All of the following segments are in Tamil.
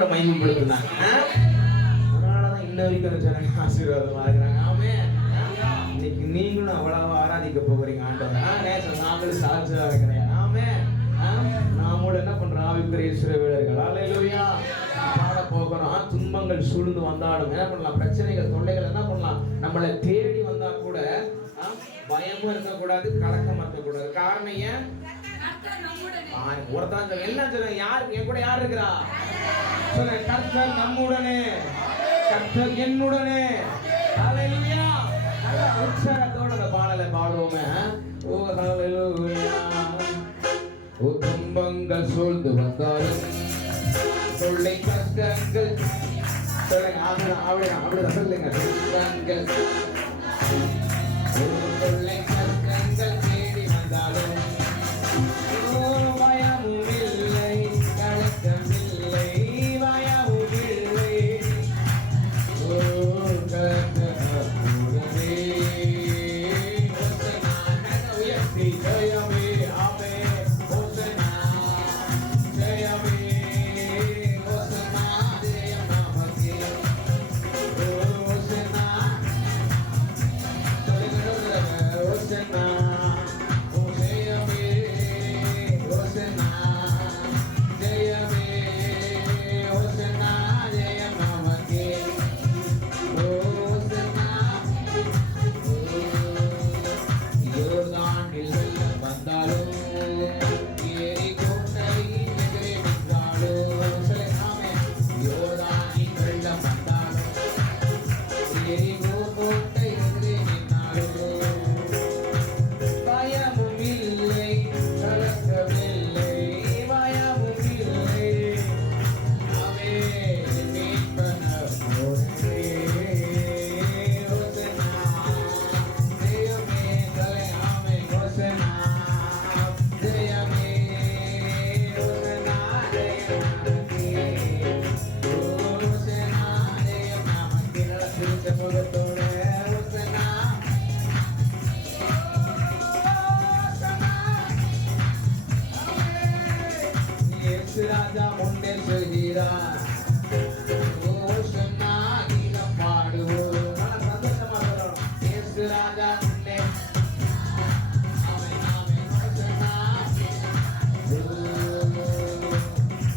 மகிமைப்படுத்தினாங்க. அதனாலதான் இன்ன வரைக்கும் ஜனங்க ஆசீர்வாதமா இருக்கிறாங்க. ஆமே. இன்னைக்கு நீங்களும் அவ்வளவா ஆராதிக்க போகிறீங்க ஆண்டவர். நாங்களும் சாட்சியா இருக்கிறேன். ஆமே. நாமோட என்ன பண்றோம்? ஆவிக்குரிய இஸ்ரவேலர்கள். அல்லேலூயா. பாட போகிறோம். துன்பங்கள் சூழ்ந்து வந்தாலும் என்ன பண்ணலாம்? பிரச்சனைகள் தொல்லைகள் என்ன பண்ணலாம்? நம்மளை தேடி வந்தா கூட பயமும் இருக்கக்கூடாது, கலக்கம் இருக்கக்கூடாது. காரணம் ஏன்? ஒருத்தங்க எல்லாம் சொல்லுங்க, யாரு என் கூட யார் இருக்கிறா? சொல்லுங்க, கர்த்தர் நம்முடனே, கர்த்தர் என்னுடனே. ஹல்லேலூயா. நல்ல உற்சாகத்தோட அந்த பாடலை பாடுவோமே. ஓ ஹல்லேலூயா. ஓ துன்பங்கள் சூழ்ந்து வந்தாலும் தொல்லை கஷ்டங்கள் சொல்லுங்க, அப்படிதான் சொல்லுங்க. துன்பங்கள் தொல்லை கஷ்டங்கள் தேடி வந்தாலும் பயமும் இல்லை, கலக்கமில்லை, பயமும் இல்லை. ஓ கர்த்தரே ஹோசன்னா உயர்த்தி ஜெயமே. ஆமே. ஹோசன்னா ஜெயமே. ஹோசன்னா ஜெயம் நமக்கே. ஹோசன்னா ஹோசன்னா ராஜா முன்னே சொல்கிறார். ஓசன்னா கீதம் பாடுவோம். சந்தோஷமா சொல்லணும். இயேசு ராஜா முன்னே. ஆமென் ஆமென். ஓசன்னா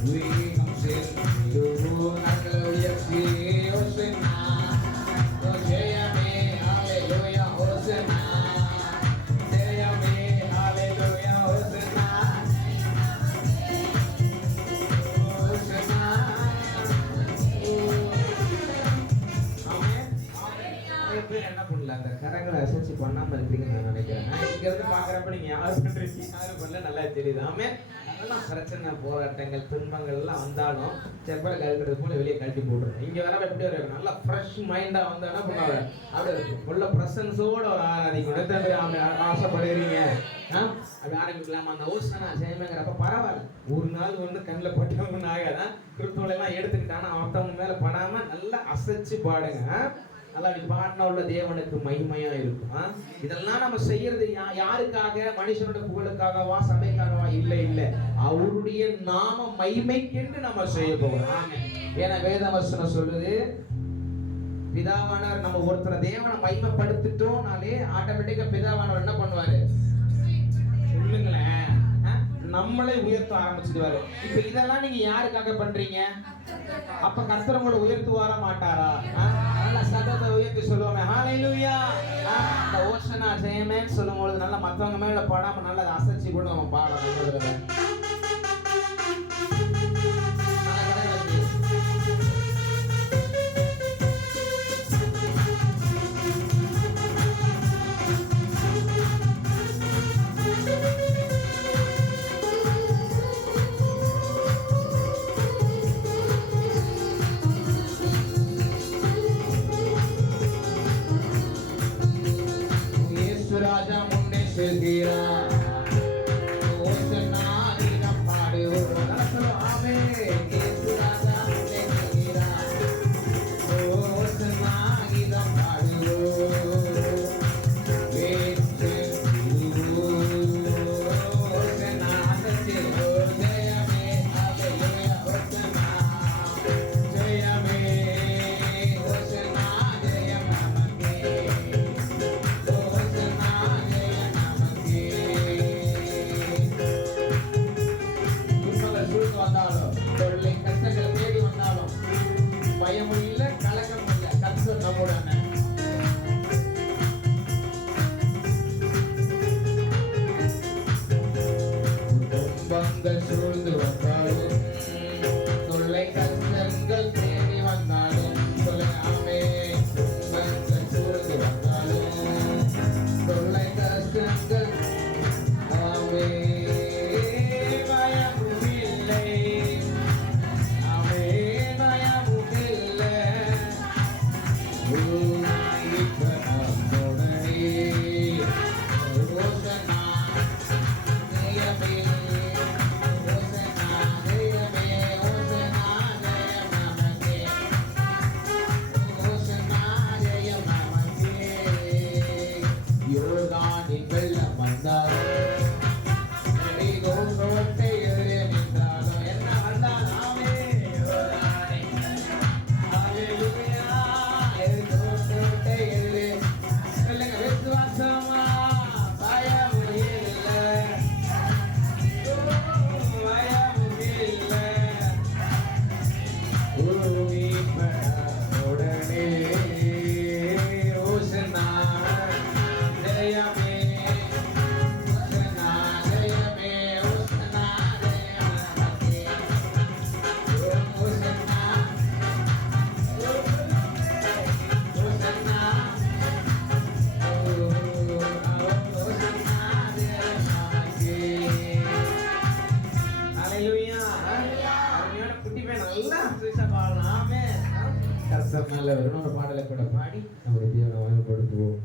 வீகம் செல்லுவோம். நாங்கள் உயர்த்தி ஓசன்னா ஜெயமே. ஹல்லேலூயா. ஓசன்னா ஜெயமே. ஹல்லேலூயா. ஓசன்னா என்ன பண்ணல, அந்த கரங்களை அசைச்சு பண்ணாம இருக்கீங்கன்னு நான் நினைக்கிறேன். இங்க இருந்து பாக்குறப்ப நீங்க யாரு பண்றீங்க யாரு பண்ணல நல்லா தெரியுது. ஆமே. அதெல்லாம் பிரச்சனை போராட்டங்கள் துன்பங்கள் எல்லாம் வந்தாலும் செப்பலை கழட்டுறது போல வெளியே கழட்டி போட்டுருங்க. இங்க வரப்ப எப்படி வரும்? நல்லா ஃப்ரெஷ் மைண்டா வந்து என்ன பண்ணுவாங்க? அப்படி இருக்கும். உள்ள பிரசன்ஸோட ஒரு ஆராதிக்கணும். ஆசைப்படுறீங்க அப்படி ஆரம்பிக்கலாமா? அந்த ஓசனா செய்யமைங்கிறப்ப பரவாயில்ல. ஒரு நாள் வந்து கண்ணில் பட்டவங்க ஆகாதான் கிறிஸ்துவ எல்லாம் எடுத்துக்கிட்டானா மற்றவங்க மேல படாம நல்லா அசைச்சு பாடுங்க. நல்லா பாடின உள்ள தேவனுக்கு மகிமையா இருக்கும். இதெல்லாம் நம்ம செய்யறது யாருக்காக? மனுஷனோட புகழுக்காகவா, சபைக்காகவா? இல்லை இல்லை, அவருடைய நாம மகிமைக்கென்று நம்ம செய்ய போகிறோம். ஏன்னா வேதவசனம் சொல்லுது, பிதாவானவர் நம்ம ஒருத்தரை தேவனை மகிமைப்படுத்திட்டோம்னாலே ஆட்டோமேட்டிக்கா பிதாவானவர் என்ன பண்ணுவாரு? சொல்லுங்களேன், நம்மளே உயர்த்த ஆரம்பிச்சிடுவாரு. இப்ப இதெல்லாம் நீங்க யாருக்காக பண்றீங்க? அப்ப கர்த்தர் உங்களை உயர்த்துவார மாட்டாரா? நல்ல சத்தத்தை உயர்த்தி சொல்லுவாங்க. ஹல்லேலூயா. இந்த ஓசனா ஜெயமேன்னு சொல்லும்போது நல்லா மற்றவங்க மேல படாம நல்லா அசைச்சு கூட நம்ம பாடணும். ராஜா முன்னே செல்கிறார். ஓசன்னா கீதம் பாடுவோம். ஆமே. இயேசு ராஜா முன்னே செல்கிறார். ஓசன்னா கீதம் பாடுவோம். ஓசன்னா பாடலாம். ஆமென். கர்த்தர் நல்லவர். இன்னொரு பாடலை கூட பாடி நம்முடைய தேவனை வழங்கப்படுத்துவோம்.